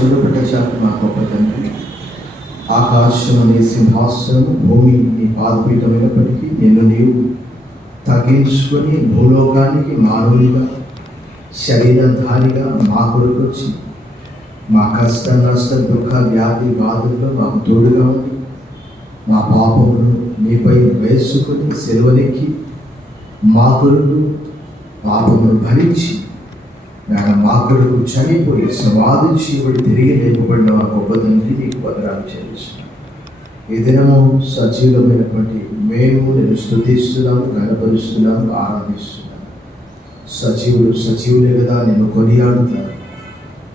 ఆకాశంలో పెట్టచాటు మా గొప్ప తండ్రి, ఆకాశము నీ సింహాసనము, భూమి నీ పాదపీఠమైనప్పటికీ నిన్ను నీవు తగ్గించుకొని భూలోకానికి మానవుడిగా శరీరధారిగా మా కొరకు వచ్చి మా కష్ట నష్ట దుఃఖ వ్యాధి బాధల్లో మాకు తోడుగా ఉండి మా పాపమును నీపై వేసుకొని సెలవులెక్కి మా కొరకు పాపమును భరించి మా కొరకు చనిపోయి సమాధి చేయబడి తిరిగి లేపబడిన ఆ గొప్ప తండ్రి నీకు వందనాలు చెల్లిస్తున్నాం. ఈ దినము సజీవమైనటువంటి మేము నేను స్తుతిస్తున్నాము, కనపరుస్తున్నాము, ఆరాధిస్తున్నాము. సజీవులే కదా నేను కొనియాడుతాను.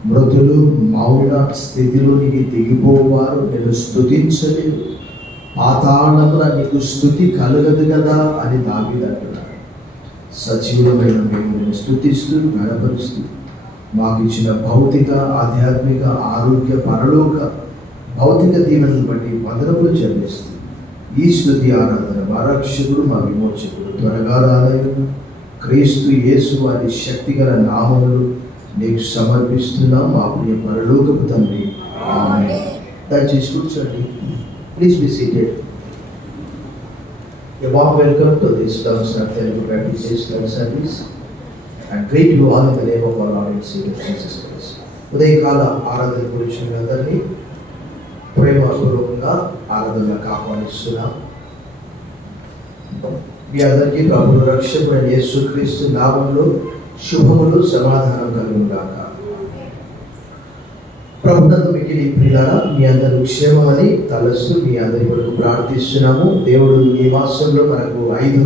మృతులు మౌన స్థితిలోనికి దిగిపోవారు నేను స్తుతించలేదు. పాతాళమున నీకు స్తుతి కలగదు కదా అని దావీదు అంటున్నాడు. సజీవులమైన మేము నేను స్తుతిస్తూ గణపరుస్తూ మాకు ఇచ్చిన భౌతిక ఆధ్యాత్మిక ఆరోగ్య పరలోక భౌతిక దీవెనలను బట్టి వందనములు చెల్లిస్తూ ఈ స్తుతి ఆరాధన మా రక్షకుడు మా విమోచకుడు త్వరగా రాదైన క్రీస్తు యేసు వారి శక్తిగల నామములు నీకు సమర్పిస్తున్నాం మా ప్రియ పరలోకపు తండ్రి. ఆమేన్. దయచేసి కూర్చోండి. Please be seated. A warm welcome to this Dhammasana Telugu Baptist Church service and greet you all in the name of our Lord and Savior Jesus Christ. ఉదయకాల ఆరాధన గురించి మీ అందరినీ ప్రేమపూర్వకంగా ఆరాధనలకు ఆహ్వానిస్తున్నాం. మీ అందరికీ ప్రభువు రక్షకుడైన యేసుక్రీస్తు నామములో శుభములు సమాధానం కలుగుగాక. ప్రభునందు మిక్కిలి ప్రియులారా, మీ అందరూ క్షేమమని తలస్తూ మీ అందరి కొరకు ప్రార్థిస్తున్నాము. దేవుడు ఈ మాసంలో మనకు 5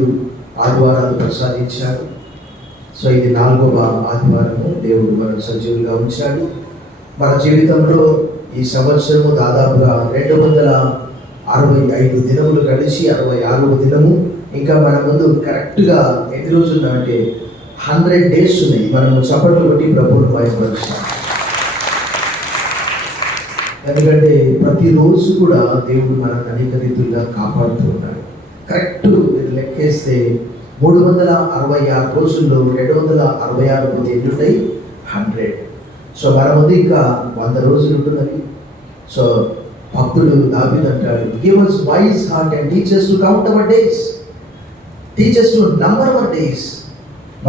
ఆదివారాలు ప్రసాదించాడు. సో ఇది 4వ ఆదివారము. దేవుడు మనకు సజీవులుగా ఉంచాడు. మన జీవితంలో ఈ సంవత్సరము దాదాపుగా 265 దినములు గడిచి 66వ దినము. ఇంకా మన ముందు కరెక్ట్గా ఎన్ని రోజులు అంటే 100 days ఉన్నాయి. మనము చప్పట్లు కొట్టి ప్రభువును భయపరుస్తాం. ఎందుకంటే ప్రతిరోజు కూడా దేవుడు మనకు అనేక రీతులుగా కాపాడుతూ ఉన్నాడు. కరెక్ట్ మీరు లెక్కేస్తే 366 రోజుల్లో 266 పోతే ఎన్నుంటాయి 100. సో మన ముందు ఇంకా 100 రోజులు ఉంటున్నది. సో భక్తుడు దావీదు అంటాడు, give us wise heart and teach us to count our days, teach us to number our days.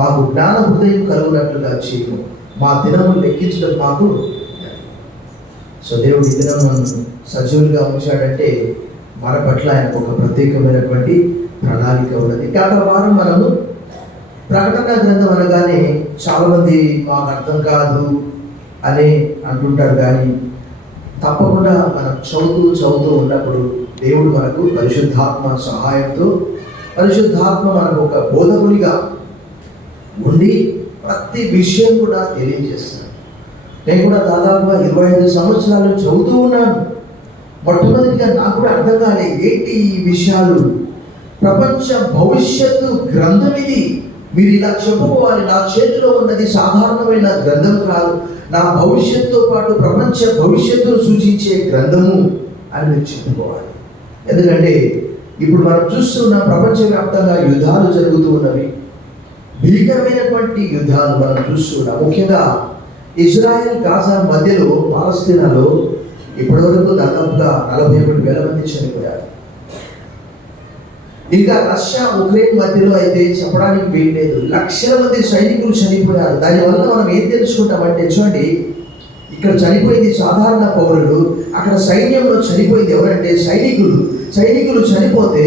మాకు జ్ఞాన హృదయం కలుగునట్లుగా చేయము, మా దినములు లెక్కించడం మాకు. సో దేవుడు ఈ దినం మనం సజీవులుగా ఉంచాడంటే మన పట్ల ఆయనకు ఒక ప్రత్యేకమైనటువంటి ప్రణాళిక ఉన్నది. గత వారం మనము ప్రకటన గ్రంథం అనగానే చాలామంది మాకు అర్థం కాదు అని అంటుంటారు. కానీ తప్పకుండా మనం చదువుతూ ఉన్నప్పుడు దేవుడు మనకు పరిశుద్ధాత్మ సహాయంతో పరిశుద్ధాత్మ మనకు ఒక బోధకునిగా ఉండి ప్రతి విషయం కూడా తెలియజేస్తాడు. నేను కూడా దాదాపుగా 25 సంవత్సరాలు చదువుతూ ఉన్నాను. మొట్టమొదటిగా నాకు కూడా అర్థం కాలే ఏంటి ఈ విషయాలు. ప్రపంచ భవిష్యత్తు గ్రంథం ఇది. మీరు ఇలా చెప్పుకోవాలి, నా చేతిలో ఉన్నది సాధారణమైన గ్రంథం కాదు, నా భవిష్యత్తుతో పాటు ప్రపంచ భవిష్యత్తును సూచించే గ్రంథము అని మీరు చెప్పుకోవాలి. ఎందుకంటే ఇప్పుడు మనం చూస్తున్న ప్రపంచవ్యాప్తంగా యుద్ధాలు జరుగుతూ ఉన్నవి. భీకరమైనటువంటి యుద్ధాలు మనం చూస్తున్నాం. ముఖ్యంగా ఇజ్రాయెల్ గాజా మధ్యలో పాలస్తీనాలో ఇప్పటివరకు దాదాపుగా 41,000 మంది చనిపోయారు. ఇంకా రష్యా ఉక్రెయిన్ మధ్యలో అయితే చెప్పడానికి వీల్లేదు, లక్షల మంది సైనికులు చనిపోయారు. దానివల్ల మనం ఏం తెలుసుకుంటామంటే చూడండి, ఇక్కడ చనిపోయింది సాధారణ పౌరులు, అక్కడ సైన్యంలో చనిపోయింది ఎవరంటే సైనికులు చనిపోతే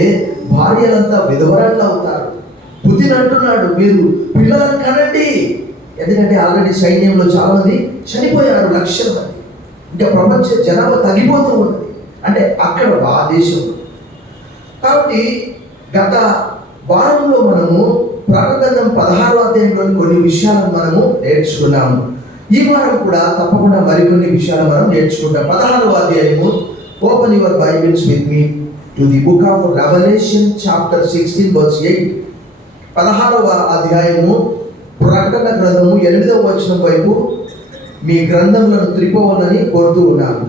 భార్యలంతా విధవరాలు అవుతారు. పుతిన్ అంటున్నాడు, మీరు పిల్లలను కనండి. ఎందుకంటే ఆల్రెడీ సైన్యంలో చాలా మంది చనిపోయారు, లక్షల మంది. ఇంకా ప్రపంచ జనాభా తగ్గిపోతూ ఉన్నది అంటే అక్కడ ఆ దేశంలో. కాబట్టి గత వారంలో మనము ప్రకటన 16వ అధ్యాయంలోని కొన్ని విషయాలను మనము నేర్చుకున్నాము. ఈ వారం కూడా తప్పకుండా మరికొన్ని విషయాలు మనం నేర్చుకుంటాం. 16వ అధ్యాయము. Open your Bibles with me to the book of Revelation chapter 16 verse 8. 16వ అధ్యాయము ప్రకటన గ్రంథము 8వ వచనం వైపు మీ గ్రంథములను త్రిపోవాలని కోరుతూ ఉన్నాను.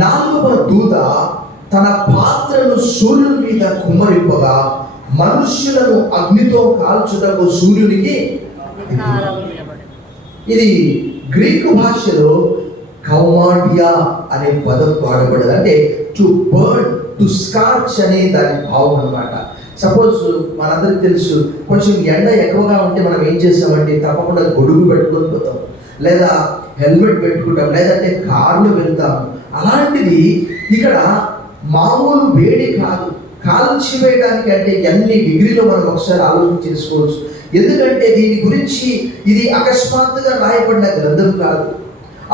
4వ దూత తన పాత్రను సూర్యుని మీద కుమ్మరింపగా మనుష్యులను అగ్నితో కాల్చుటకు సూర్యునికి. ఇది గ్రీకు భాషలో కౌమాడియా అనే పదం వాడబడదు. అంటే టు బర్న్, టు స్కాచ్ అనే దాని భావం అన్నమాట. సపోజ్ మనందరికి తెలుసు, కొంచెం ఎండ ఎక్కువగా ఉంటే మనం ఏం చేస్తామంటే తప్పకుండా గొడుగు పెట్టుకొని పోతాం, లేదా హెల్మెట్ పెట్టుకుంటాం, లేదంటే కార్లు వెళ్తాం. అలాంటిది ఇక్కడ మామూలు వేడి కాదు, కాల్చి వేయడానికి. అంటే ఎన్ని డిగ్రీలో మనం ఒకసారి ఆలోచన చేసుకోవచ్చు. ఎందుకంటే దీని గురించి ఇది అకస్మాత్తుగా రాయబడిన గ్రంథం కాదు.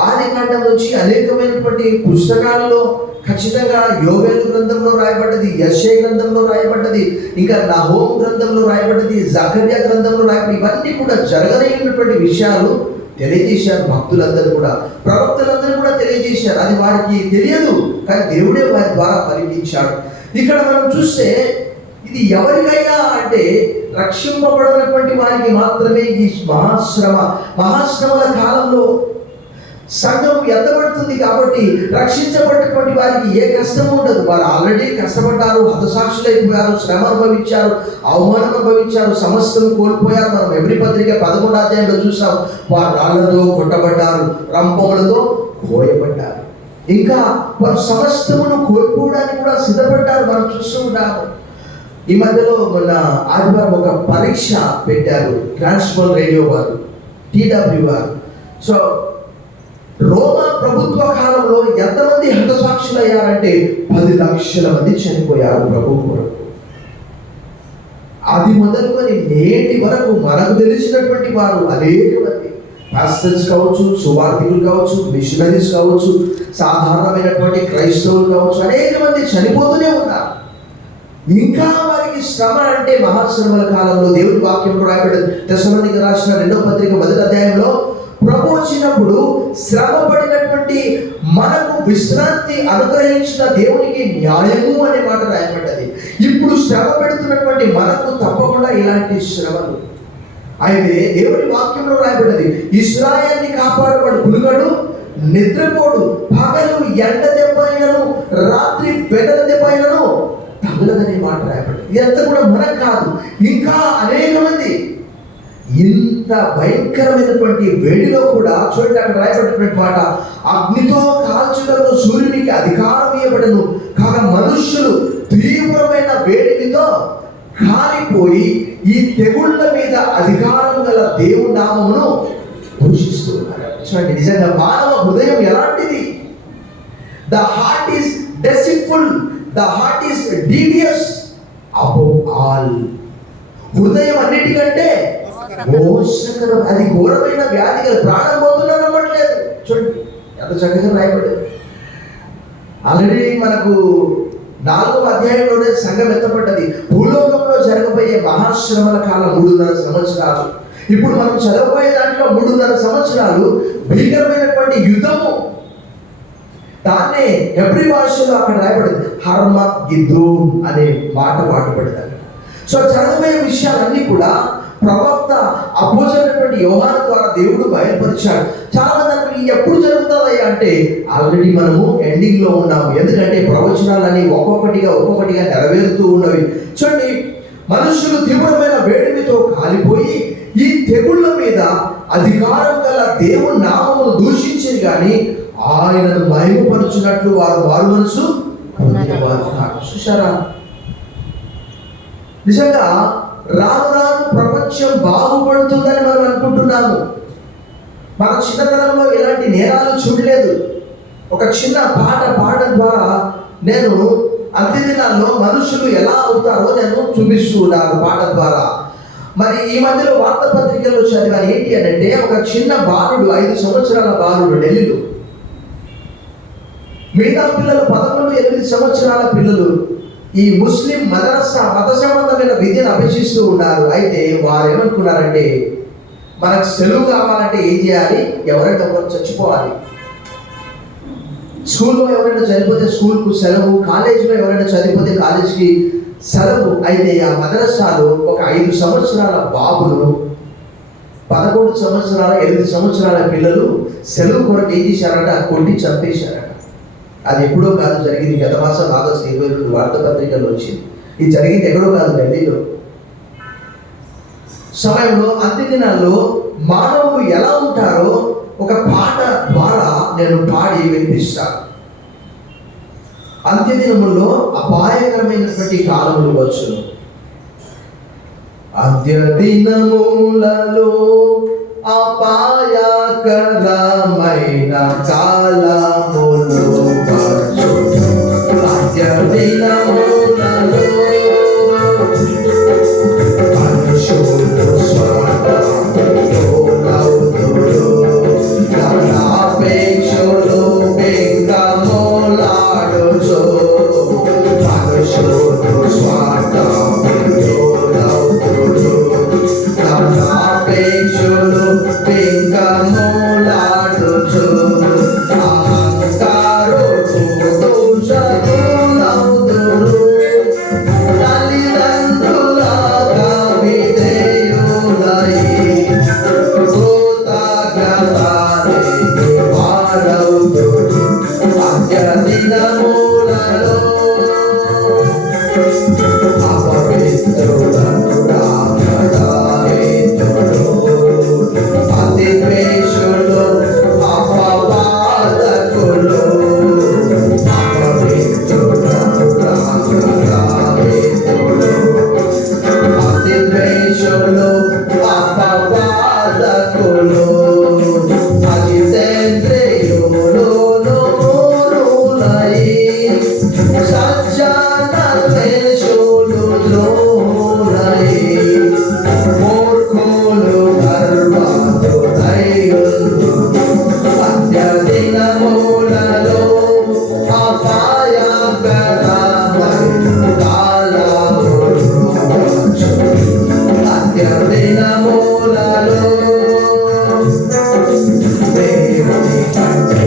ఆది కాండం నుంచి అనేకమైనటువంటి పుస్తకాల్లో ఖచ్చితంగా యోవేలు గ్రంథంలో రాయబడ్డది, యెషయా గ్రంథంలో రాయబడ్డది, ఇంకా నహూము గ్రంథంలో రాయబడ్డది, జకర్యా గ్రంథంలో రాయబడి, ఇవన్నీ కూడా జరగనటువంటి విషయాలు తెలియజేశారు భక్తులందరూ కూడా, ప్రవక్తలందరూ కూడా తెలియజేశారు. అది వారికి తెలియదు, కానీ దేవుడే వారి ద్వారా పలికించాడు. ఇక్కడ మనం చూస్తే ఇది ఎవరికైనా అంటే రక్షింపబడినటువంటి వారికి మాత్రమే ఈ మహాశ్రమల కాలంలో సంఘం ఎత్తబడుతుంది. కాబట్టి రక్షించబడినటువంటి వారికి ఏ కష్టం ఉండదు. వారు ఆల్రెడీ కష్టపడ్డారు, హతసాక్షులైపోయారు, శ్రమ అనుభవించారు, అవమానం అనుభవించారు, సమస్తం కోల్పోయారు. మనం ఎబ్రీ పత్రిక 11వ అధ్యాయంలో చూసాం. వారు రాళ్లతో కొట్టబడ్డారు, రంపములతో కోయబడ్డారు, ఇంకా వారు సమస్తమును కోల్పోవడానికి కూడా సిద్ధపడ్డారు. మనం చూస్తూ ఉన్నాము. ఈ మధ్యలో మొన్న ఆదివారం ఒక పరీక్ష పెట్టారు ట్రాన్స్‌వరల్డ్ రేడియో వారు, TW వారు. సో రోమా ప్రభుత్వ కాలంలో ఎంతమంది హతసాక్షులు అయ్యారంటే 10 లక్షల మంది చనిపోయారు ప్రభు కొరకు. అది మొదలుకొని నేటి వరకు మనకు తెలిసినటువంటి వారు అనేక మంది, పాస్టర్స్ కావచ్చు, సువార్థికులు కావచ్చు, మిషనరీస్ కావచ్చు, సాధారణమైనటువంటి క్రైస్తవులు కావచ్చు, అనేక మంది చనిపోతూనే ఉన్నారు. ఇంకా వారికి శ్రమ అంటే మహాశ్రమల కాలంలో దేవుడి వాక్యంలో రాయబడింది. తెస్సలోనికీయులకు రాసిన 2వ పత్రిక 1వ అధ్యాయంలో ప్రభు వచ్చినప్పుడు శ్రమ పడినటువంటి మనకు విశ్రాంతి అనుగ్రహించిన దేవునికి న్యాయము అనే మాట రాయబడ్డది. ఇప్పుడు శ్రమ పెడుతున్నటువంటి మనకు తప్పకుండా ఇలాంటి శ్రమలు. అయితే దేవుని వాక్యంలో రాయబడ్డది, ఇశ్రాయేలుని కాపాడువాడు కునుకడు, నిద్రపోడు, పగలు ఎండ దెబ్బ అయినను రాత్రి బెదల దెబ్బ అయినను తగలదనే మాట రాయబడ్డది. ఇదంతా కూడా మనకు కాదు, ఇంకా అనేక మంది. ఇంత భయంకరమైనటువంటి వేడిలో కూడా చూడండి, అక్కడ రాయబడినటువంటి మాట, అగ్నితో కాల్చుటకు సూర్యునికి అధికారం ఇవ్వబడను, కాగా మనుష్యులు తీవ్రమైన వేడిమితో కాలిపోయి ఈ తెగుళ్ళ మీద అధికారం గల దేవుని నామమును ఘోషిస్తూ ఉన్నారు. చూడండి, నిజంగా మానవ హృదయం ఎలాంటిది. The heart is deceitful, the heart is devious above all. హృదయం అన్నిటికంటే మోసకరం, అది ఘోరమైన వ్యాధి గల, ప్రాణం పోతున్నా నమ్మట్లేదు. చూడండి ఎంత చక్కగా రాయబడింది. ఆల్రెడీ మనకు 4వ అధ్యాయంలోనే సంఘం ఎత్తపడ్డది. భూలోకంలో జరగబోయే మహాశ్రమల కాలం 3.5 సంవత్సరాలు. ఇప్పుడు మనం చదవబోయే దాంట్లో 3.5 సంవత్సరాలు భీకరమైనటువంటి యుద్ధము. దాన్నే హెబ్రీ భాషలో అక్కడ రాయబడింది హర్మగిద్దోన్ అనే మాట వాడబడింది. సో జరగబోయే విషయాలన్నీ కూడా ప్రవక్త అపోజినటువంటి యోహాను ద్వారా దేవుడు బయలుపరిచాడు. చాలా మంది ఎప్పుడు జరుగుతాయి అంటే ఆల్రెడీ మనము ఎండింగ్ లో ఉన్నాము. ఎందుకంటే ప్రవచనాలన్నీ ఒక్కొక్కటిగా నెరవేరుతూ ఉన్నవి. చూడండి, మనుషులు తీవ్రమైన వేడిమితో కాలిపోయి ఈ తెగుళ్ళ మీద అధికారం గల దేవుని నామమును దూషించింది, కానీ ఆయనను మహిమపరచున్నట్లు వారు మనసు చూశారా? నిజంగా రాను ప్రపంచం బాగుపడుతుందని మనం అనుకుంటున్నాము. మన చిన్నతనంలో ఇలాంటి నేరాలు చూడలేదు. ఒక చిన్న పాట పాడడం ద్వారా నేను అంత్య దినాల్లో మనుషులు ఎలా అవుతారో నేను చూపిస్తూ ఉన్నాను పాట ద్వారా. మరి ఈ మధ్యలో వార్తాపత్రికల్లో చదివాను. ఏంటి అంటే, ఒక చిన్న బాలుడు, 5 సంవత్సరాల బాలుడు ఢిల్లీలో, మిగతా పిల్లలు 11-8 సంవత్సరాల పిల్లలు ఈ ముస్లిం మత సంబంధమైన విద్యను అభ్యసిస్తూ ఉన్నారు. అయితే వారు ఏమనుకున్నారంటే, మనకు సెలవు కావాలంటే ఏం చేయాలి, ఎవరైనా ఒకరు చచ్చిపోవాలి. స్కూల్లో ఎవరైనా చనిపోతే స్కూల్కు సెలవు, కాలేజీలో ఎవరైనా చనిపోతే కాలేజీకి సెలవు. అయితే ఆ మదరసాలో ఒక 5 సంవత్సరాల బాబులు, 11 సంవత్సరాల 8 సంవత్సరాల పిల్లలు సెలవు కొరకు ఏం చేశారంట, కొట్టి చంపేశారట. అది ఎప్పుడో కాదు, జరిగింది గత మాసం ఆగస్టు 22 వార్తాపత్రికల్లో వచ్చింది. ఇది జరిగింది ఎక్కడో కాదు, ఢిల్లీలో. సమయంలో అంత్య దినాల్లో మానవులు ఎలా ఉంటారో ఒక పాట ద్వారా నేను నేను పాడి వినిపిస్తాను. అంత్యదినముల్లో అపాయకరమైనటువంటి కాలములు వచ్చును. అంత్యదినములలో అపాయకరమైన కాలములు వచ్చును. అంత్యదినములలో మనుషులు స్వార్థపరులౌదురు, ధనాపేక్షలు బెంగములాడుచు. మనుషులు స్వార్థపరులౌదురు, ధనాపేక్షలు బెంగములాడుచు. అహంకారులు దోషములౌదురు, తల్లిదండ్రులకు విధేయులై కృతజ్ఞతని వారౌదురు. అంత్యదినములలో అపవిత్రులను రాబడేతురు, అతిద్వేషులు అపవాదకులు. అపవిత్రులను రాబడేతురు, అతిద్వేషులు అపవాదకులు. అజితేంద్రియులు నూరులై సజ్జనద్వేషులు ద్రోహులై. మూర్ఖులు గర్వములైయుందురు. అంత్యదినములలో అపాయకరమైన కాలములు వచ్చును. అంత్యదినములలో దేవుని కంటే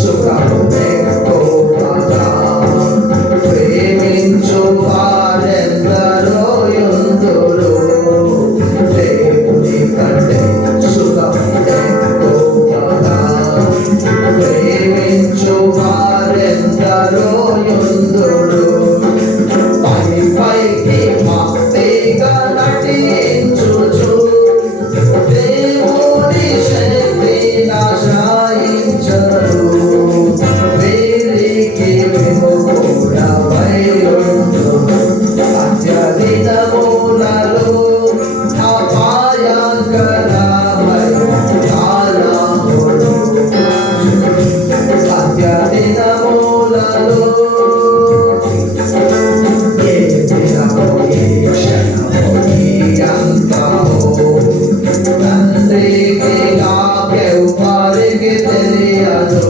సుఖము ఎక్కువగా ప్రేమించు వారెందరో యుందురు. దేవుని కంటే సుఖము ఎక్కువగా ప్రేమించు వారెందరో యుందురు. పై పైకి భక్తిగా నటించుచు దేవుని శక్తిని ఆశ్రయించరు. వీరికి విముఖుడవై ఉండును. అంత్యదినములలో అపాయకరమైన కాలములు వచ్చును. అంత్యదినములలో ఏ దినమో ఏ క్షణమో ఈ అంతమో తండ్రికి నాకెవ్వరికి తెలియదు.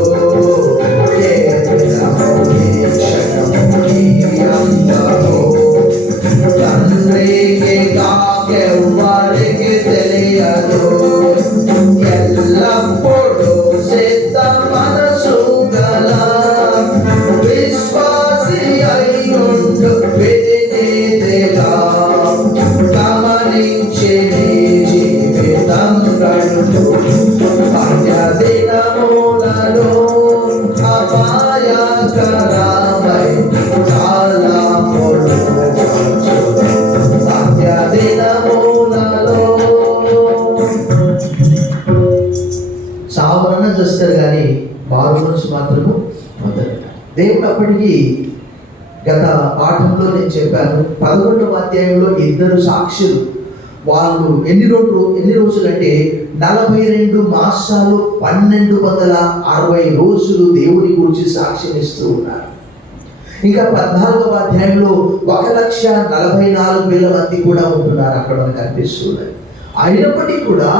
ఏ దినమో ఏ క్షణమో ఈ అంతమో తండ్రికి నాకెవ్వరికి తెలియదు. ఎల్లప్పుడూ సిద్ధ మనసు గల విశ్వాసి అయ్యుండు విధినిధిగా గమనించి నీ జీవితం గడుపు. అంత్యదినములలో అపాయకరమైన కాలములు వచ్చును. అంత్యదినములలో సావరణ చేస్తారు కానీ మారు మనసు మాత్రము పొందరు. దేవుడు అప్పటికి గత పాఠంలో నేను చెప్పాను, 11వ అధ్యాయంలో ఇద్దరు సాక్షులు, వాళ్ళు ఎన్ని రోజులు అంటే 42 మాసాలు 1260 రోజులు దేవుని గురించి సాక్ష్యం ఇస్తూ ఉన్నారు. ఇంకా 14వ అధ్యాయంలో 1,44,000 మంది కూడా ఉంటున్నారు అక్కడ మనకు అనిపిస్తున్నారు. అయినప్పటికీ కూడా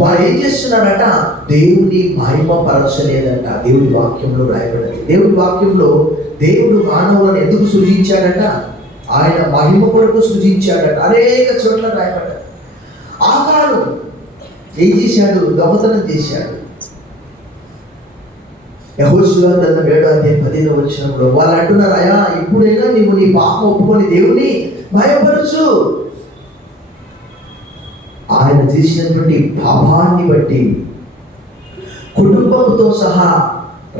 వారు ఏం చేస్తున్నారట, దేవుని మహిమ పరచలేదట. దేవుడి వాక్యంలో రాయబడింది. దేవుడి వాక్యంలో దేవుడు మానవులను ఎందుకు సృజించాడట, ఆయన మహిమ కొరకు సృజించాడట. అనేక చోట్ల రాయబడ్డాడు. ఆకాడు ఏం చేశాడు, దొంగతనం చేశాడు. యెహోషువ గ్రంథం 7వ అధ్యాయం 10వ వచనంలో వాళ్ళు అంటున్నారు, అయ్యా ఇప్పుడైనా నీవు నీ పాపం ఒప్పుకొని దేవుని భయపరచు. ఆయన చేసినటువంటి పాపాన్ని బట్టి కుటుంబంతో సహా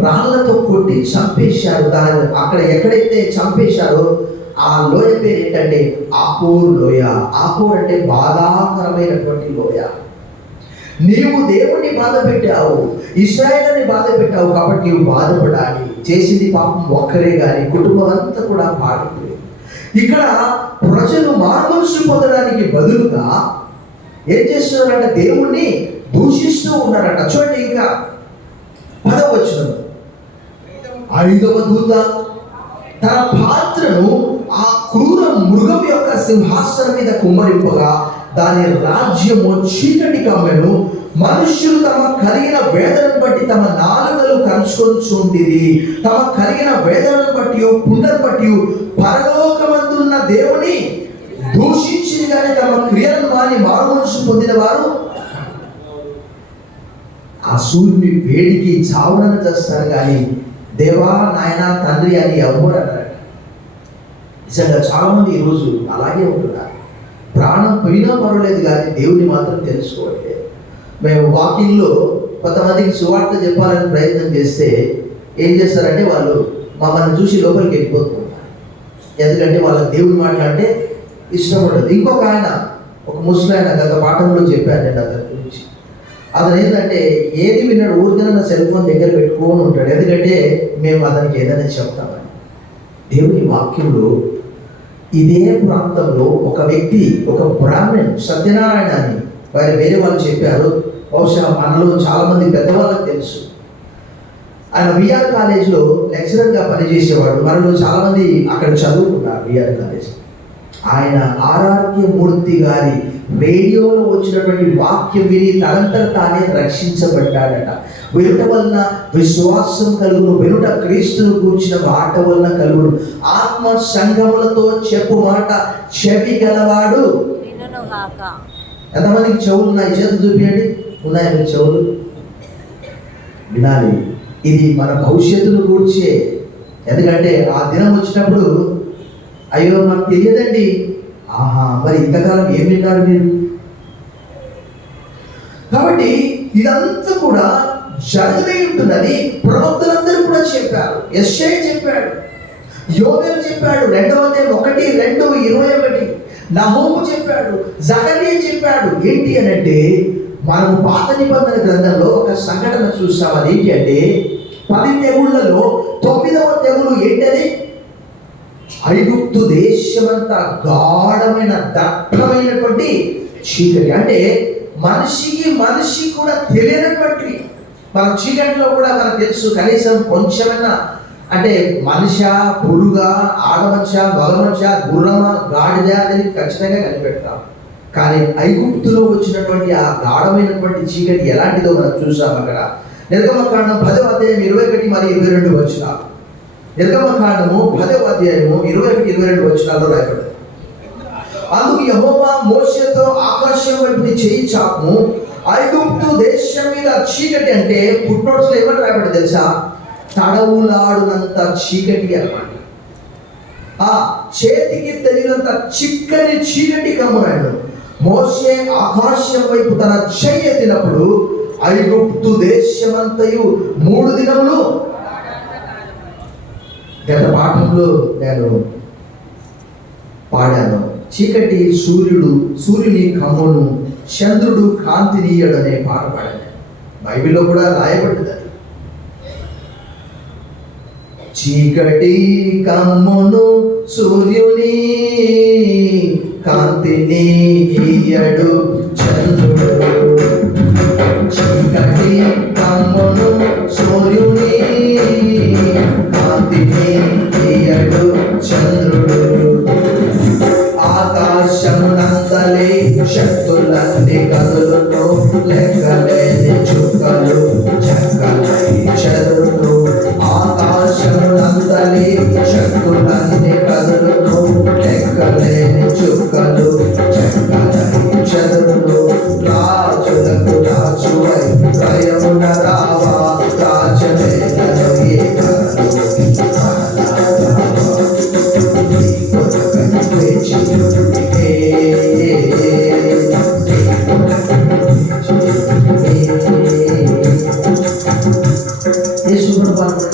రాళ్లతో కొట్టి చంపేశారు. దాని అక్కడ ఎక్కడైతే చంపేశారో ఆ లోయ పేరు ఏంటంటే ఆకోర్ లోయ. ఆకోర్ అంటే బాధాకరమైనటువంటి లోయ. నీవు దేవుణ్ణి బాధ పెట్టావు, ఇశ్రాయేలుని బాధ పెట్టావు, కాబట్టి నీవు బాధపడాలి. చేసింది పాపం ఒక్కరే కానీ కుటుంబం అంతా కూడా పాడిపోయింది. ఇక్కడ ప్రజలు మారుమనసు పొందడానికి బదులుగా ఏం చేస్తున్నారంటే దేవుణ్ణి దూషిస్తూ ఉన్నారట. చూడండి, ఇంకా 10వ వచనం, 5వ దూత తన పాత్రను ఆ క్రూర మృగం యొక్క సింహాసనం మీద కుమ్మరింపగా దాని రాజ్యము చీకటి కమ్మెను. మనుష్యులు తమ కలిగిన వేదనను బట్టి తమ నాలుకలు కరుచుకొనుచుండిరి. తమ కలిగిన వేదనను బట్టి పుండను బట్టి పరలోకమందున్న దేవుని దూషించింది కానీ తమ క్రియలను మాని మారుమనసు పొందిన వారు ఆ సూర్యుని వేడికి చావునని చేస్తారు కానీ దేవా నాయన తండ్రి అని ఎవరు అన్నారట. నిజంగా చాలా మంది ఈరోజు అలాగే ఉంటున్నారు. ప్రాణం పోయినా పర్వాలేదు కానీ దేవుని మాత్రం తెలుసుకోవట్లేదు. మేము వాకింగ్లో కొంతమందికి సువార్త చెప్పాలని ప్రయత్నం చేస్తే ఏం చేస్తారంటే వాళ్ళు మమ్మల్ని చూసి లోపలికి వెళ్ళిపోతున్నారు. ఎందుకంటే వాళ్ళకి దేవుని మాట్లాడితే ఇష్టం ఉండదు. ఇంకొక ఆయన, ఒక ముస్లిం ఆయన గత పాఠంలో చెప్పాను నేను అతని గురించి. అతను ఏంటంటే ఏది విన్నాడు ఊరికైనా సెల్ ఫోన్ దగ్గర పెట్టుకొని ఉంటాడు. ఎందుకంటే మేము అతనికి ఏదైనా చెప్తామని. దేవుని వాక్యంలో ఇదే ప్రాంతంలో ఒక వ్యక్తి, ఒక బ్రాహ్మణ్ సత్యనారాయణ అని వేరే వాళ్ళు చెప్పారు. బహుశా మనలో చాలామంది పెద్దవాళ్ళకి తెలుసు. ఆయన విఆర్ కాలేజ్లో లెక్చరర్గా పనిచేసేవాడు. మనలో చాలామంది అక్కడ చదువుకున్నారు విఆర్ కాలేజ్. ఆయన ఆర్ఆర్కే మూర్తి గారి రేడియోలో వచ్చినటువంటి వాక్యం విని తనంతట తానే రక్షించబడ్డాడట. వినుట వలన విశ్వాసం కలుగును, వినుట క్రీస్తును కూర్చిన మాట వలన కలుగును. ఆత్మ సంగములతో చెప్పు మాట చెవి గలవాడు. ఎంతమందికి చెవులు ఉన్నాయి? చేతులు చూపించండి. ఉన్నాయి మీ చెవులు? వినాలి. ఇది మన భవిష్యత్తును కూర్చే. ఎందుకంటే ఆ దినం వచ్చినప్పుడు అయ్యో నాకు తెలియదండి, ఆహా మరి ఇంతకాలం ఏం విన్నారు మీరు? కాబట్టి ఇదంతా కూడా జరగనే ఉంటున్నది. ప్రవక్తలందరూ కూడా చెప్పారు. యెషయా చెప్పాడు, యోవేలు చెప్పాడు, 2వ అధ్యాయం 1:2-21. నహూము చెప్పాడు, జకరియా చెప్పాడు. ఏంటి అని అంటే మనం పాత నిబంధన గ్రంథంలో ఒక సంఘటన చూస్తాం. అదేంటి అంటే 10 తెగుళ్లలో 9వ తెగులు ఏంటది? ఐగుప్తు దేశమంతా గాఢమైన దట్టమైనటువంటి చీకటి. అంటే మనిషి కూడా తెలియనటువంటి మన చీకటిలో కూడా మనకు తెలుసు కనీసం కొంచెమైనా అంటే మనిషి, పురుగా, ఆడమనిష, మగమనిష, గుర్రమా, గాడిద అనేది ఖచ్చితంగా కనిపెడతాం. కానీ ఐగుప్తులో వచ్చినటువంటి ఆ గాఢమైనటువంటి చీకటి ఎలాంటిదో మనం చూసాం. అక్కడ నిర్గమకాండం 10వ అధ్యాయం 21 మరియు 22 వచనాలు. నిర్గమకాండము 10వ అధ్యాయము 21-22 వచనాల్లో రాయబడింది. అందుకు యెహోవా మోషేతో ఆకాశం వైపు చేయి చాపుము, ఐగుప్తు దేశం మీద చీకటి అంటే ఫుట్నోట్స్లో ఏమని రాయబడింది తెలుసా? తడవులాడునంత చీకటి అన్నమాట. ఆ చేతికి తెలియనంత చిక్కని చీకటి కమ్మునాడు. మోషే ఆకాశం వైపు తన చెయ్యి ఎత్తినప్పుడు ఐగుప్తు దేశమంతయు 3 దినములు. గత పాఠంలో నేను పాడాను, చీకటి సూర్యుని కమ్మును, చంద్రుడు కాంతినీయడు అనే పాట పాడాను. బైబిల్లో కూడా రాయబడింది. చీకటి కమ్మును, సూర్యుని కాంతిని ఇయ్యడు చంద్రుడు. చీకటి కమ్మును, సూర్యుని కాంతిని ఇయ్యడు చంద్రుడు. ఆకాశమునందలి శక్తులన్నీ కదులును, లెక్కలేని చుక్కలు చక్కలై చెరును. ఆకాశమునందలి శక్తులన్నీ కదులును, లెక్కలేని చుక్కలు చక్కలై చెరును. రాజులకు రాజువై భయమున రావా, రాజవేదను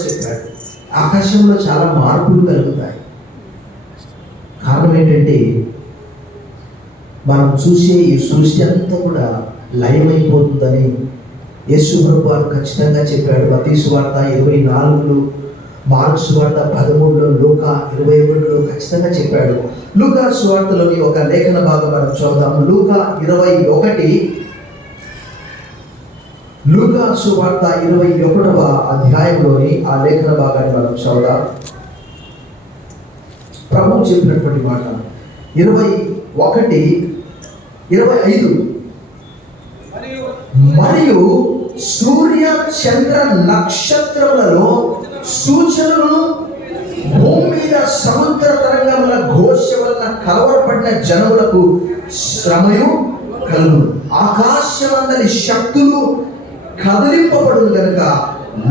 చెప్పాడు. ఆకాశంలో చాలా మార్పులు కలుగుతాయి. కారణం ఏంటంటే మనం చూసే ఈ సృష్టి అంతా కూడా లయమైపోతుందని యేసు ప్రభువు ఖచ్చితంగా చెప్పాడు. మత్తయి సువార్త 24లో, మార్కు సువార్త 13లో, లూకా 21లో ఖచ్చితంగా చెప్పాడు. లూకా సువార్తలోని ఒక లేఖన భాగం మనం చూద్దాం. లూకా 21, లూకా సువార్త 21వ అధ్యాయంలోని ఆ లేఖన భాగాన్ని మనం చదువుదాం. ప్రభువు చెప్పినటువంటి మాట 21:25. మరియు సూర్య చంద్ర నక్షత్రములలో సూచనలను భూమి మీద సముద్ర తరంగముల ఘోష వలన కలవరపడిన జనములకు శ్రమయు కలుగును. ఆకాశమందరి శక్తులు కదిలింపబడును గనుక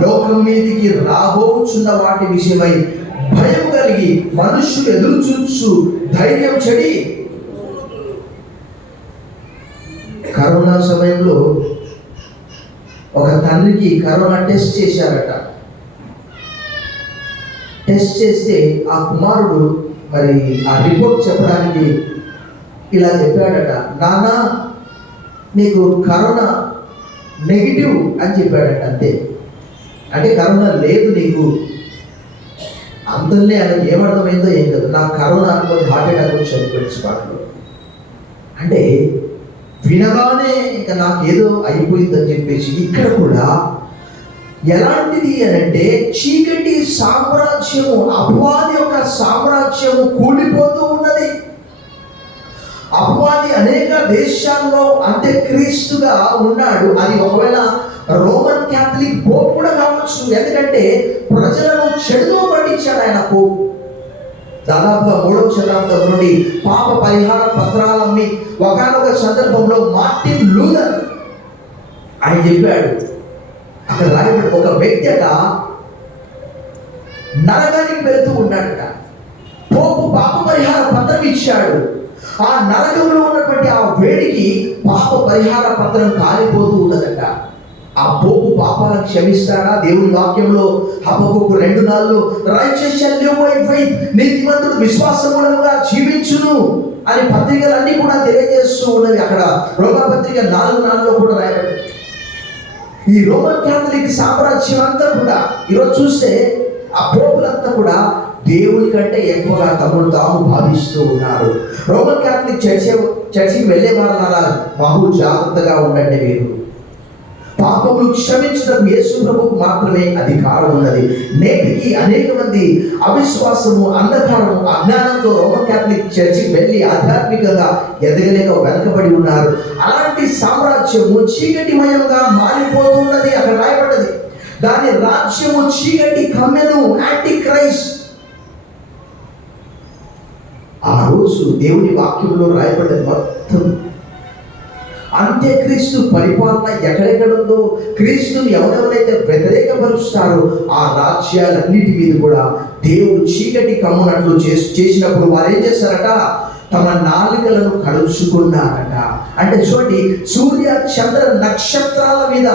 లోకం మీదికి రాబోచున్న వాటి విషయమై భయం కలిగి మనుషులు ఎదురు చూచు ధైర్యం చెడి. కరోనా సమయంలో ఒక తండ్రికి కరోనా టెస్ట్ చేశారట. టెస్ట్ చేస్తే ఆ కుమారుడు మరి ఆ రిపోర్ట్ చెప్పడానికి ఇలా చెప్పాడట, నాన్న నీకు కరోనా నెగిటివ్ అని చెప్పాడట. అంతే, అంటే కరోనా లేదు నీకు. అంతలే ఆయనకి ఏమర్థమైందో ఏం కదా, నాకు కరోనా అనుకోని హార్ట్ అటాక్ వచ్చి చనిపోయింది స్పాట్లో. అంటే వినగానే ఇంకా నాకు ఏదో అయిపోయిందని చెప్పేసి ఇక్కడ కూడా ఎలాంటిది అనంటే చీకటి సామ్రాజ్యము, అపవాది యొక్క సామ్రాజ్యము కూలిపోతూ ఉన్నది. అపవాది అనేక దేశాల్లో అంత్యక్రీస్తుగా ఉన్నాడు. అది ఒకవేళ రోమన్ క్యాథలిక్ పోప్ కూడా కావచ్చు. ఎందుకంటే ప్రజలను చెడుతో పట్టించాడు ఆయన పోప్. దాదాపుగా 3వ శతాబ్దం నుండి పాప పరిహార పత్రాలమ్మి ఒకనొక సందర్భంలో మార్టిన్ లూథర్ ఆయన చెప్పాడు, అక్కడ రాయబడి ఒక వ్యక్తి అట నరకానికి వెళ్తూ ఉన్నాడట. పోపు పాప పరిహార పత్రం ఇచ్చాడు. ఆ నరకంలో ఉన్నటువంటి ఆ వేడికి పాప పరిహార పత్రం కాలిపోతూ ఉన్నదట. ఆ పోపు పాపాలను క్షమిస్తాడా? దేవుని వాక్యంలో హబక్కూకు 2:4 righteous shall live by faith, నీతిమంతుడు విశ్వాసమూలంగా జీవించును అని పత్రికలన్నీ కూడా తెలియజేస్తూ ఉన్నవి. అక్కడ రోమపత్రిక 4:4లో కూడా రాయబడింది. ఈ రోమన్ క్యాథలిక్ సామ్రాజ్యం అంతా కూడా ఈరోజు చూస్తే ఆ పోపులంతా కూడా దేవుని కంటే ఎక్కువగా తమను తాము భావిస్తూ ఉన్నారు. రోమన్ క్యాథలిక్ చర్చికి వెళ్ళే వారన్నారా, బహు జాగ్రత్తగా ఉండండి. మీరు పాపములు క్షమించడం యేసు ప్రభువుకు మాత్రమే అధికారం ఉన్నది. నేటికి అనేక మంది అవిశ్వాసము, అంధకారము, అజ్ఞానంతో రోమన్ క్యాథలిక్ చర్చికి వెళ్ళి ఆధ్యాత్మికంగా ఎదగలేక వెనకబడి ఉన్నారు. అలాంటి సామ్రాజ్యము చీకటిమయంగా మారిపోతున్నది. అక్కడ రాయబడ్డది, దాని రాజ్యము చీకటి కమ్మెను, యాంటీ క్రైస్ట్. ఆ రోజు దేవుని వాక్యంలో రాయబడ్డది మొత్తం అంత్యక్రీస్తు పరిపాలన ఎక్కడెక్కడుందో, క్రీస్తుని ఎవరెవరైతే వ్యతిరేకపరుస్తారో ఆ రాజ్యాలన్నిటి మీద కూడా దేవుడు చీకటి కమ్మునట్లు చేసినప్పుడు వారు ఏం చేస్తారట, తమ నాలుకలను కడుచుకున్నారట. అంటే చూడండి, సూర్య చంద్ర నక్షత్రాల మీద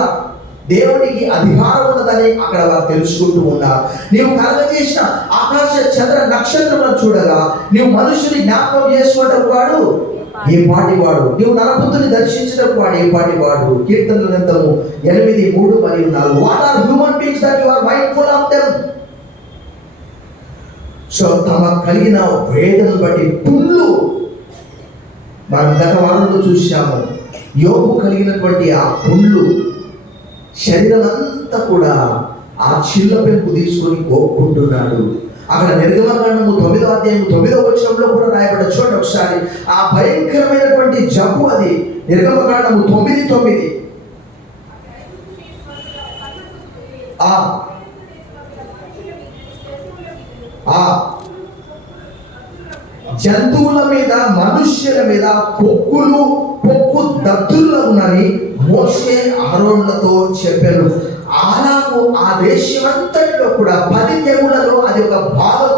దేవునికి అధికారం ఉన్నదని అక్కడ వారు తెలుసుకుంటూ ఉన్నారు. నీవు కలగజేసిన ఆకాశ చంద్ర నక్షత్రములను చూడగా నీవు మనుషుని జ్ఞాపకం చేసుకోవడం వాడు ఏ పాటి వాడు, నీవు నరపుత్రుని దర్శించడం వాడు ఏ పాటి వాడు. కీర్తనల గ్రంథము 8:3 మరియు 4. What are human beings that you are mindful of them. So తమ కలిగిన వేదనను బట్టి పుళ్ళు, మనం గత వారంలో చూశాము, యోబు కలిగినటువంటి ఆ పుళ్ళు శరీరం అంతా కూడా ఆ చిల్ల పెంపు తీసుకొని గోక్కుంటున్నాడు. అక్కడ నిర్గమకాండము 9వ అధ్యాయం 9వ వచనంలో కూడా రాయబడ్డ. చూడండి ఒకసారి ఆ భయంకరమైనటువంటి జబ్బు, అది నిర్గమకాండము 9:9. జంతువుల మీద మనుష్యుల మీద పొక్కు దద్దులున్నని మోషే అహరోనులతో చెప్పారు. అలాగూ ఆ దేశమంతటిలో కూడా 10 తెగుళ్లలో అది ఒక భాగం.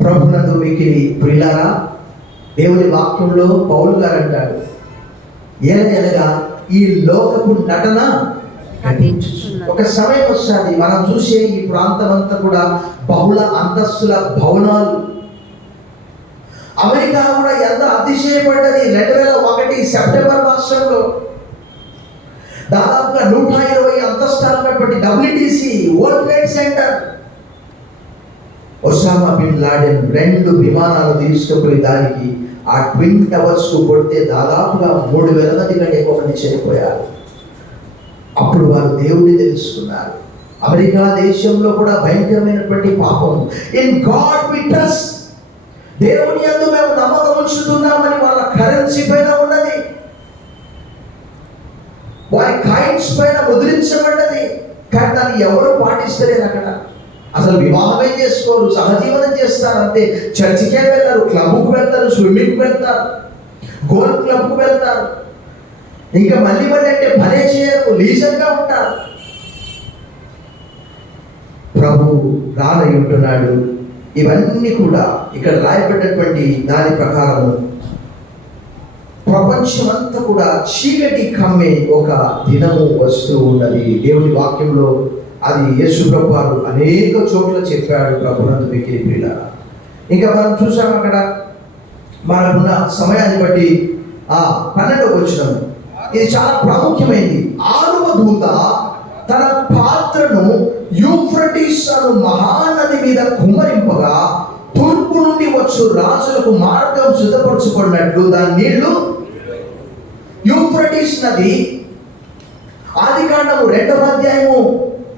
ప్రభునందు మిక్కిలి ప్రియులారా, దేవుని వాక్యంలో పౌలు గారు అంటాడు, ఏలయనగా ఈ లోకపు నటన ఒక సమయం వస్తుంది. మనం చూసే ఈ ప్రాంతం అంతా కూడా బహుళ అంతస్తుల భవనాలు. అమెరికా కూడా ఎంత అతిశయపడ్డది. 2001 సెప్టెంబర్ మాసంలో దాదాపుగా 120 అంతస్తున్నటువంటి WTC world trade center, Osama bin Laden 2 విమానాలు తీసుకుపోయి దానికి ఆ ట్విన్ టవర్స్ కు కొడితే దాదాపుగా 3,000 మంది కంటే ఎక్కువ మంది చనిపోయారు. అప్పుడు వారు దేవుడిని తెలుసుకున్నారు. అమెరికా దేశంలో కూడా భయంకరమైనటువంటి పాపం. ఇన్ గాడ్ వి ట్రస్ట్, దేవుని యందు మేము నమ్మకం ఉంచుతున్నామని వాళ్ళ కరెన్సీ పైన ఉన్నది, వారి కాయిన్స్ పైన ముద్రించబడ్డది. కానీ దాన్ని ఎవరు పాటిస్తలేరు. అక్కడ అసలు వివాహమే చేసుకోరు, సహజీవనం చేస్తారు అంతే. చర్చికే వెళ్తారు, క్లబ్కు వెళ్తారు, స్విమ్మింగ్కి వెళ్తారు, గోల్ఫ్ క్లబ్కు వెళ్తారు. ఇంకా మళ్ళీ అంటే పనే చేయరు, లీజర్గా ఉంటారు. ప్రభు రానై ఉంటున్నాడు. ఇవన్నీ కూడా ఇక్కడ రాయబడినటువంటి దాని ప్రకారము ప్రపంచమంతా కూడా చీకటి కమ్మే ఒక దినము వస్తూ ఉన్నది. దేవుని వాక్యంలో అది యేసు ప్రభు వారు అనేక చోట్ల చెప్పాడు. ప్రభునందు మిక్కిలి ప్రియులారా, ఇంకా మనం చూసాం అక్కడ మనకున్న సమయాన్ని బట్టి 12వ వచనం, ఇది చాలా ప్రాముఖ్యమైనది. 6వ దూత తన పాత్రను యూఫ్రటీస్ అను మహానది మీద కుమ్మరింపగా తూర్పు నుండి వచ్చు రాజులకు మార్గం సిద్ధపరచుకున్నట్లు దాని నీళ్లు, యూఫ్రటీస్ నది ఆదికాండము 2వ అధ్యాయము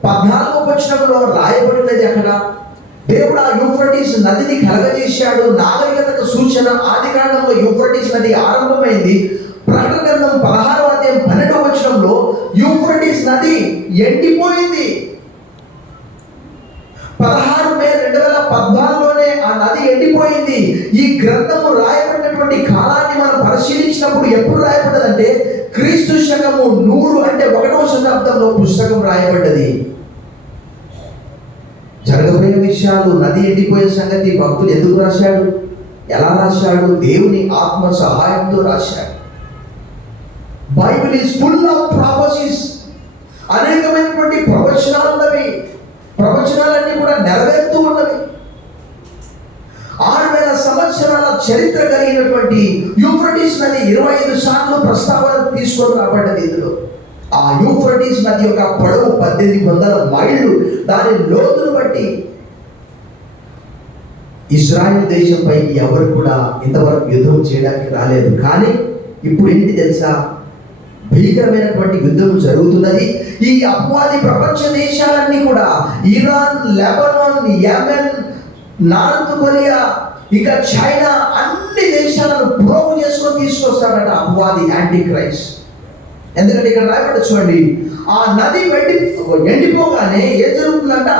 14వ వచనంలో రాయబడినది. అక్కడ దేవుడు ఆ యూఫ్రటీస్ నదిని కలగజేశాడు. నాగరికతకు సూచన. ఆదికాండంలో యూఫ్రటీస్ నది ఆరంభమైంది. ప్రకటన గ్రంథం 16వ అధ్యాయం 12వ వచనంలో యూఫ్రటీస్ నది ఎండిపోయింది. 16 మే 2014లోనే ఆ నది ఎండిపోయింది. ఈ గ్రంథము రాయబడినటువంటి కాలాన్ని మనం పరిశీలించినప్పుడు ఎప్పుడు రాయబడ్డదంటే క్రీస్తు శకము 100 అంటే 1వ శతాబ్దంలో పుస్తకం రాయబడ్డది. జరగబోయే విషయాలు, నది ఎండిపోయే సంగతి భక్తులు ఎందుకు రాశాడు, ఎలా రాశాడు? దేవుని ఆత్మ సహాయంతో రాశాడు. Bible is full of prophecies. అనేకమైనటువంటి ప్రవచనాలు ఉన్నవి. ప్రవచనాలన్నీ కూడా నెరవేరుతూ ఉన్నవి. 6000 సంవత్సరాల చరిత్ర కలిగినటువంటి యూఫ్రటీస్ నది 25 సార్లు ప్రస్తావన తీసుకొని రాబడ్డది. ఇందులో ఆ యూఫ్రటీస్ నది యొక్క పొడవు 1800 మైళ్ళు. దాని లోతును బట్టి ఇజ్రాయెల్ దేశంపై ఎవరు కూడా ఇంతవరకు యుద్ధం చేయడానికి రాలేదు. కానీ ఇప్పుడు ఏంటి తెలుసా, భీకరమైనటువంటి యుద్ధం జరుగుతున్నది. ఈ అపవాది ప్రపంచ దేశాలన్నీ కూడా Iran, Lebanon, Yemen, north Korea, ఇక చైనా, అన్ని దేశాలను ప్రోగు చేసుకొని తీసుకొస్తాడట అపవాది, యాంటీ క్రైస్ట్. ఎందుకంటే ఇక్కడ రాయబడి చూడండి, ఆ నది ఎండిపోగానే ఏం జరుగుతుందంట,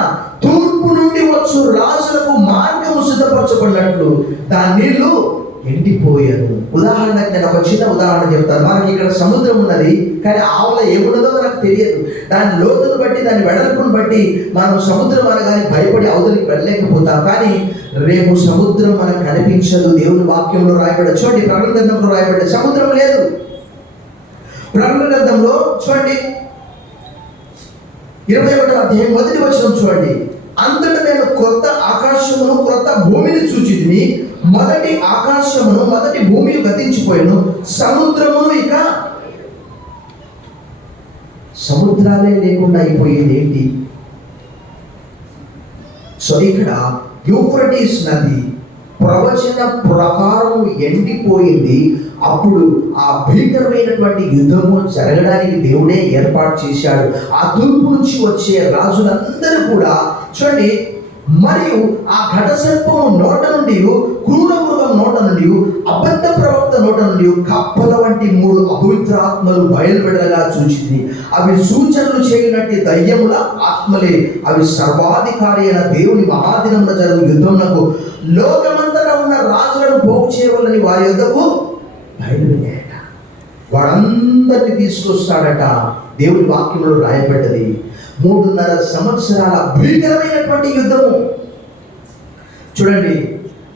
తూర్పు నుండి వచ్చు రాజులకు మార్గము సిద్ధపరచబడినట్లు దాని నీళ్లు ఎండిపోయాను. ఉదాహరణకు నేను ఒక చిన్న ఉదాహరణ చెప్తాను. మనకి ఇక్కడ సముద్రం ఉన్నది, కానీ ఆవుల ఏమున్నదో మనకు తెలియదు. దాని లోతును బట్టి, దాని వెడల్పును బట్టి మనం సముద్రం అనగానే భయపడి అవతలికి వెళ్ళలేకపోతాం. కానీ రేపు సముద్రం మనకు కనిపించదు. దేవుని వాక్యంలో రాయబడ్డ చూడండి, ప్రకటన గ్రంథంలో రాయబడ్డ సముద్రం లేదు. ప్రకటన గ్రంథంలో చూడండి 21వ అధ్యాయం 1వ వచనం చూడండి. అంతటా నేను క్రొత్త ఆకాశమును క్రొత్త భూమిని చూచితిని. మొదటి ఆకాశమును మొదటి భూమి గతించిపోయాను, సముద్రమును ఇక సముద్రాలే లేకుండా అయిపోయింది. ఏంటి? సో ఇక్కడ యూఫ్రటీస్ నది ప్రవచన ప్రకారం ఎండిపోయింది. అప్పుడు ఆ భీకరమైనటువంటి యుద్ధము జరగడానికి దేవుడే ఏర్పాటు చేశాడు. ఆ తూర్పు నుంచి వచ్చే రాజులందరూ కూడా చూడండి, మరియు ఆ ఘట సర్పము నోట నుండి, క్రూర మృగం నోట నుండి, అబద్ధ ప్రవక్త నోట నుండి కప్పల వంటి 3 అపవిత్ర ఆత్మలు బయలుపెడగా చూచింది. అవి సూచనలు చేయనట్టి దయ్యముల ఆత్మలే. అవి సర్వాధికారి అయిన దేవుని మహాదినమున జరుగు యుద్ధమునకు లోకమంతటా ఉన్న రాజులను పోగు చేయవలని వారి యొద్దకు బయలుదేరాట. వాడందరినీ తీసుకొస్తాడట. దేవుని వాక్యంలో రాయబడ్డది. 3.5 సంవత్సరాల భీకరమైనటువంటి యుద్ధము. చూడండి,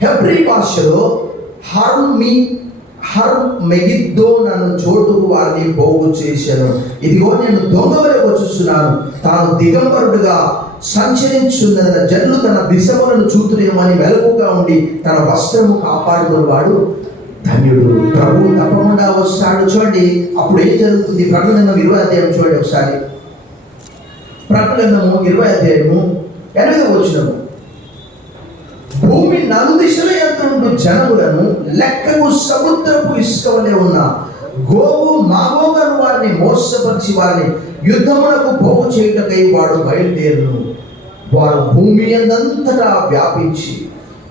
హెబ్రీ భాషలో హర్ మెగిద్దో నన్ను చోటుకు వారిని పోగు చేశాను. ఇదిగో నేను దొంగ వలె వచ్చుచున్నాను. తాను దిగంబరుడుగా సంచరించున్నదన జనులు తన దిశములను చూతురేమని వెలుగుగా ఉండి తన వస్త్రము కాపాడుకున్నవాడు ధన్యుడు. ప్రభు తప్పకుండా వస్తాడు. చూడండి అప్పుడు ఏం జరుగుతుంది? ప్రకటన 20 అధ్యాయం చూడండి ఒకసారి. ప్రకటనము 20 అధ్యాయము 8వ వచనము. భూమి నలుదిశల యందు జనములను లెక్కకు సముద్రపు ఇసుక వలె ఉన్న గోగు మాగోగను వారిని మోసపరిచి వారిని యుద్ధమునకు పోగు చేయుటకై వాడు బయలుదేరును. వారు భూమి అందంతటా వ్యాపించి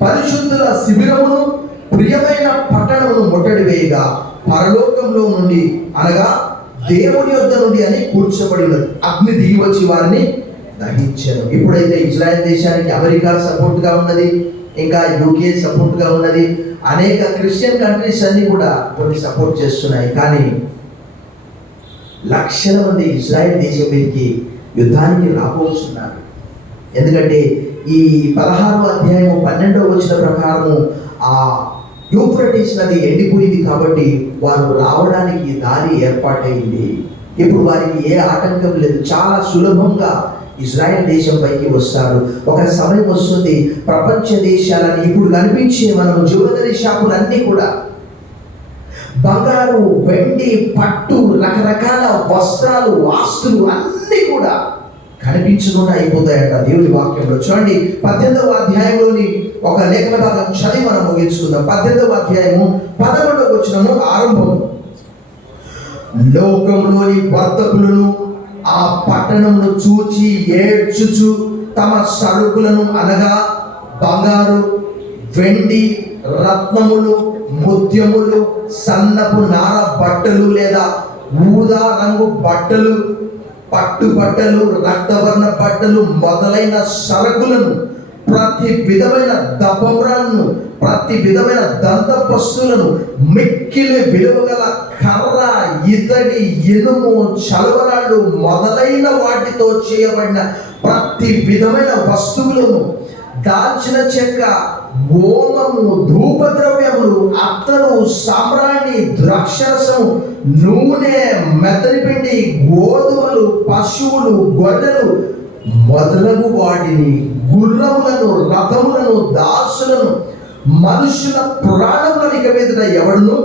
పరిశుద్ధుల శిబిరమును ప్రియమైన పట్టణమును ముట్టడి వేయగా పరలోకంలో నుండి అనగా దేవుని యొద్ద నుండి అని కూర్చబడి ఉన్నది అగ్ని దిగి వచ్చి వారిని దహించాను. ఇప్పుడైతే ఇజ్రాయెల్ దేశానికి అమెరికా సపోర్ట్ గా ఉన్నది, ఇంకా యూకే సపోర్ట్ గా ఉన్నది, అనేక క్రిస్టియన్ కంట్రీస్ అన్ని కూడా కొన్ని సపోర్ట్ చేస్తున్నాయి. కానీ లక్షల మంది ఇజ్రాయెల్ దేశం మీదకి యుద్ధానికి రాబోతున్నారు. ఎందుకంటే ఈ 16వ అధ్యాయము 12వ వచనం ప్రకారము ఆ యూఫ్రటీస్ నది ఎండిపోయింది కాబట్టి వారు రావడానికి దారి ఏర్పాటైంది. ఇప్పుడు వారికి ఏ ఆటంకం లేదు, చాలా సులభంగా ఇజ్రాయెల్ దేశం పైకి వస్తారు. ఒక సమయం వస్తుంది ప్రపంచ దేశాలని ఇప్పుడు కనిపించే మనం జ్యువెలరీ షాపులన్నీ కూడా బంగారు, వెండి, పట్టు, రకరకాల వస్త్రాలు, ఆస్తులు అన్నీ కూడా కనిపించకుండా అయిపోతాయంట దేవుడి వాక్యంలో. చూడండి 18వ అధ్యాయంలోని ఒక లేఖన భాగం చదివి మనం ముగించుకుందాం. 18వ అధ్యాయము 11వ వచనము ఆరంభం. లోకంలోని వర్తకులను ఆ పట్టణమును చూచి ఏడ్చుచు తమ సరుకులను అనగా బంగారు, వెండి, రత్నములు, ముత్యములు, సన్నపు నార బట్టలు లేదా ఊదా రంగు బట్టలు, పట్టు బట్టలు, రక్తవర్ణ బట్టలు మొదలైన సరుకులను, ప్రతి విధమైన దపములను, ప్రతి విధమైన దంతపస్తులను, మిక్కిలి విలువగల కర్ర, ఇతడి, ఇనుము, చలవరాళ్ళు మొదలైన వాటితో చేయబడిన ప్రతి విధమైన వస్తువులను, దాల్చిన చెక్క, ఓమము, ధూపద్రవ్యములు, అత్తరు, సాంబ్రాణి, ద్రాక్షరసము, నూనె, మెత్తని పిండి, గోధుమలు, పశువులు, గొర్రెలు మొదలగు వాటిని, గుర్రములను, రథములను, దాసులను, మనుషుల ప్రాణములను ఇక మీదట ఎవడును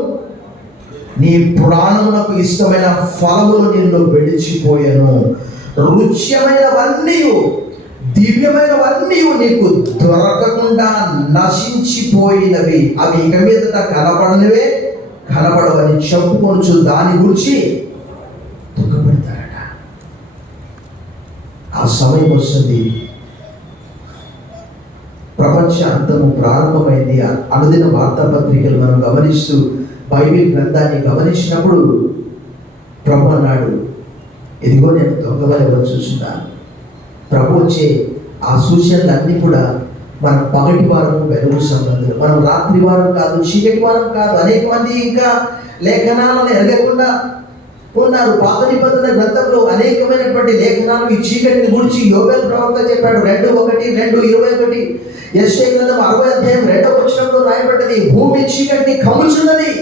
నీ ప్రాణమునకు ఇష్టమైన ఫలములు నిన్ను విడిచిపోయాను. రుచ్యమైనవన్నీ, దివ్యమైనవన్నీ నీకు దొరకకుండా నశించిపోయినవి, అవి ఇక మీదట కనబడనివే కనబడవని చెప్పుకొనుచు దాని గురించి దుఃఖపడతారట. ఆ సమయం వస్తుంది, ప్రపంచ అంతము ప్రారంభమైంది. అనుదిన వార్తాపత్రికలు మనం గమనిస్తూ బైబిల్ గ్రంథాన్ని గమనించినప్పుడు ప్రభు అన్నాడు, ఇదిగో నేను దొంగ వలె వచ్చుచున్నాను. ప్రభు వచ్చే ఆ సూచనలన్నీ కూడా మనం పగటి వారము వెలుగు సంబంధులు, మనం రాత్రి వారం కాదు, చీకటి వారం కాదు. అనేక మంది ఇంకా లేఖనాలను ఎరగకుండా ఉన్నారు. పాత నిబంధన గ్రంథంలో అనేకమైనటువంటి లేఖనాలు ఈ చీకటిని గురించి యోవేలు ప్రవక్త చెప్పాడు. 2:1, 2:21. యెషయా గ్రంథం 60వ అధ్యాయం 2వ వచనంలో రాయబడ్డది, భూమి చీకటిని కమ్ముచున్నది.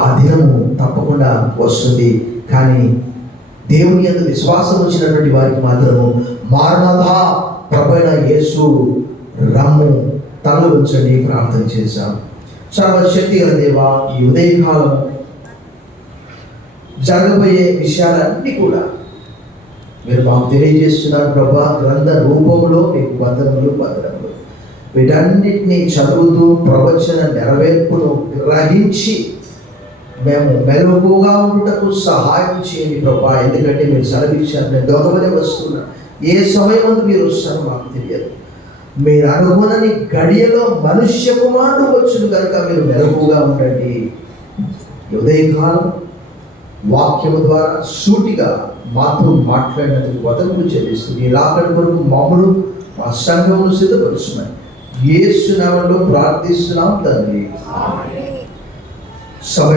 ఆ దినము తప్పకుండా వస్తుంది. కానీ దేవుని యందు విశ్వాసం వచ్చినటువంటి వారికి మాత్రము మారనాథా, ప్రభువైన యేసు రమ్ము. తలలు ఉంచండి, ప్రార్థన చేశాం. సర్వశక్తి గల దేవా, ఈ ఉదయకాలం జరగబోయే విషయాలన్నీ కూడా మీరు మాకు తెలియజేస్తున్నారు ప్రభా. గ్రంథ రూపంలో మీకు వందనములు. వీటన్నిటినీ చదువుతూ ప్రవచన నెరవేర్పును గ్రహించి మేము మెరుగుగా ఉంటకు సహాయం చేయండి ప్రభా. ఎందుకంటే మీరు సెలవిచ్చారు, నేను దొంగవలే వస్తున్నా. ఏ సమయం మీరు వస్తారో మాకు తెలియదు. మీరు అనుగుణని గడియలో మనుష్య కుమారుడు వచ్చును కనుక మీరు మెరుగుగా ఉండండి. ఉదయకాలం వాక్యము ద్వారా సూటిగా మాతో మాట్లాడినందుకు వదనలు చెల్లిస్తూ ఈ రాకడ కొరకు మమ్మను మా సంఘమును సిద్ధపరుస్తున్నాయి. యేసు నామములో ప్రార్థిస్తున్నాం తండ్రి.